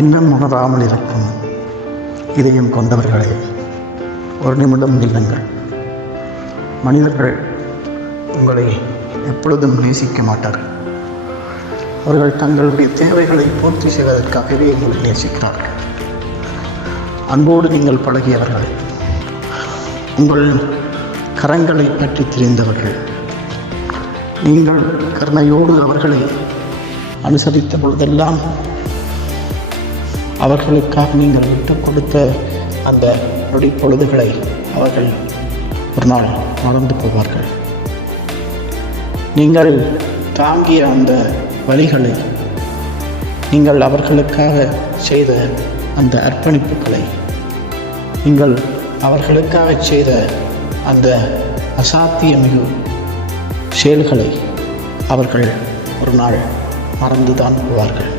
இன்னும் உணராமல் இருக்கும் இதயம் கொண்டவர்களே, ஒரு நிமிடம் நில்லுங்கள். மனிதர்கள் உங்களை எப்பொழுதும் நேசிக்க மாட்டார்கள். அவர்கள் தங்களுடைய தேவைகளை பூர்த்தி செய்வதற்காகவே உங்களை நேசிக்கிறார்கள். அன்போடு நீங்கள் பழகியவர்கள், உங்கள் கரங்களை பற்றி தெரிந்தவர்கள், நீங்கள் கருணையோடு அவர்களை அனுசரித்த பொழுதெல்லாம் அவர்களுக்காக நீங்கள் விட்டுக் கொடுத்த அந்த நொடி பொழுதுகளை அவர்கள் ஒரு நாள் மறந்து போவார்கள். நீங்கள் தாங்கிய அந்த வழிகளை, நீங்கள் அவர்களுக்காக செய்த அந்த அர்ப்பணிப்புகளை, நீங்கள் அவர்களுக்காக செய்த அந்த அசாத்தியமிகு செயல்களை அவர்கள் ஒரு நாள் மறந்துதான் போவார்கள்.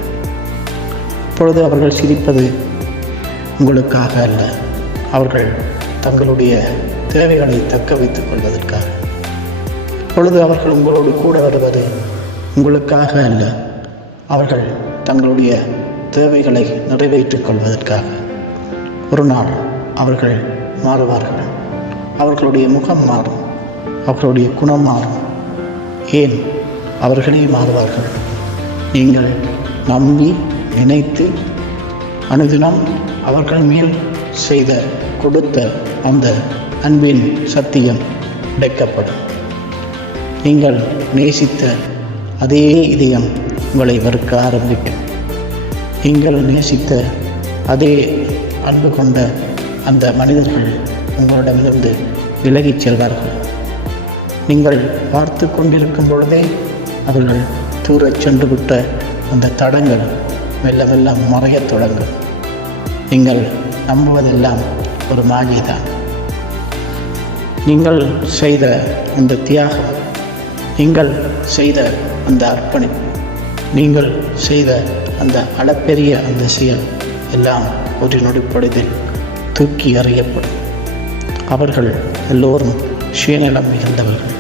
இப்பொழுது அவர்கள் சிரிப்பது உங்களுக்காக அல்ல, அவர்கள் தங்களுடைய தேவைகளை தக்க வைத்துக் கொள்வதற்காக. இப்பொழுது அவர்கள் உங்களோடு கூட வருவது உங்களுக்காக அல்ல, அவர்கள் தங்களுடைய தேவைகளை நிறைவேற்றிக் கொள்வதற்காக. ஒரு நாள் அவர்கள் மாறுவார்கள். அவர்களுடைய முகம் மாறும், அவர்களுடைய குணம் மாறும். ஏன் அவர்களே மாறுவார்கள். நீங்கள் நம்பி நினைத்து அனுதினம் அவர்கள் மேல் செய்த கொடுத்த அந்த அன்பின் சத்தியம் உடைக்கப்படும். நீங்கள் நேசித்த அதே இதயம் உங்களை வெறுக்க ஆரம்பிக்கும். நீங்கள் நேசித்த அதே அன்பு கொண்ட அந்த மனிதர்கள் உங்களிடமிருந்து விலகிச் செல்வார்கள். நீங்கள் பார்த்து கொண்டிருக்கும் பொழுதே அவர்கள் தூரச் சென்று விட்ட அந்த தடங்கள் மெல்ல மெல்ல மறையத் தொடங்கும். நீங்கள் நம்புவதெல்லாம் ஒரு மாயைதான். நீங்கள் செய்த அந்த தியாகம், நீங்கள் செய்த அந்த அர்ப்பணிப்பு, நீங்கள் செய்த அந்த அளப்பெரிய அந்த செயல் எல்லாம் ஒரு நொடிப்பொழுதில் தூக்கி எறியப்படும். அவர்கள் எல்லோரும் சுயநலம் மிகுந்தவர்கள்.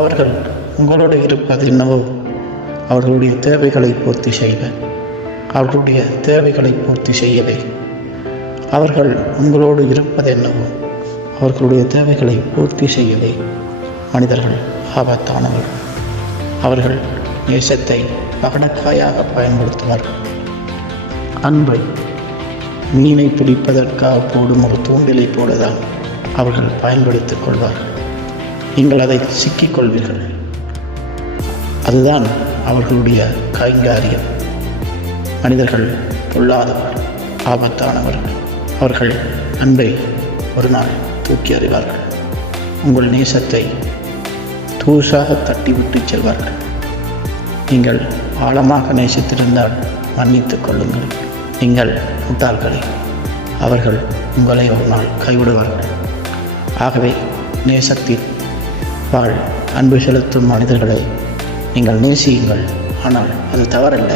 அவர்கள் உங்களோடு இருப்பது என்னவோ அவர்களுடைய தேவைகளை பூர்த்தி செய்வ, அவர்களுடைய தேவைகளை பூர்த்தி செய்யவே. அவர்கள் உங்களோடு இருப்பது என்னவோ அவர்களுடைய தேவைகளை பூர்த்தி செய்யவே. மனிதர்கள் ஆபத்தானவர்கள். அவர்கள் நேசத்தை பகடக்காயாக பயன்படுத்துவார்கள். அன்பை மீனை பிடிப்பதற்காக போடும் ஒரு தூண்டிலை போலதான் அவர்கள் பயன்படுத்திக் கொள்வார்கள். நீங்கள் அதை சிக்கிக்கொள்வீர்கள். அதுதான் அவர்களுடைய கைங்காரியம். மனிதர்கள் பொல்லாதவர்கள், ஆபத்தானவர்கள். அவர்கள் அன்பை ஒரு நாள் தூக்கி அறிவார்கள். உங்கள் நேசத்தை தூசாக தட்டிவிட்டு செல்வார்கள். நீங்கள் ஆழமாக நேசித்திருந்தால் மன்னித்துக் கொள்ளுங்கள். நீங்கள் முட்டாள்களை, அவர்கள் உங்களை ஒரு நாள் கைவிடுவார்கள். ஆகவே நேசத்தில் வாழ் அன்பு செலுத்தும் மனிதர்களை நீங்கள் நேசியுங்கள். ஆனால் அது தவறல்ல.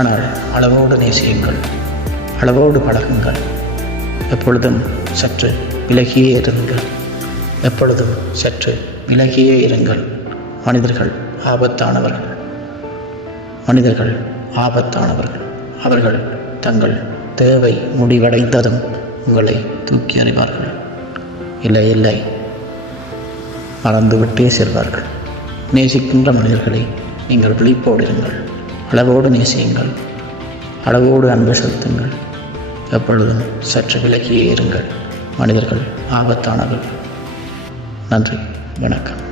ஆனால் அளவோடு நேசியுங்கள், அளவோடு பழகுங்கள். எப்பொழுதும் சற்று விலகியே இருங்கள். எப்பொழுதும் சற்று விலகியே இருங்கள். மனிதர்கள் ஆபத்தானவர்கள். மனிதர்கள் ஆபத்தானவர்கள். அவர்கள் தங்கள் தேவை முடிவடைந்ததும் உங்களை தூக்கி அறிவார்கள். இல்லை இல்லை, மறந்துவிட்டே செல்வார்கள். நேசிக்கின்ற மனிதர்களை நீங்கள் விழிப்போடு இருங்கள். அளவோடு நேசியுங்கள், அளவோடு அன்பு செலுத்துங்கள். எப்பொழுதும் சற்று விலகியே இருங்கள். மனிதர்கள் ஆபத்தானவர்கள். நன்றி, வணக்கம்.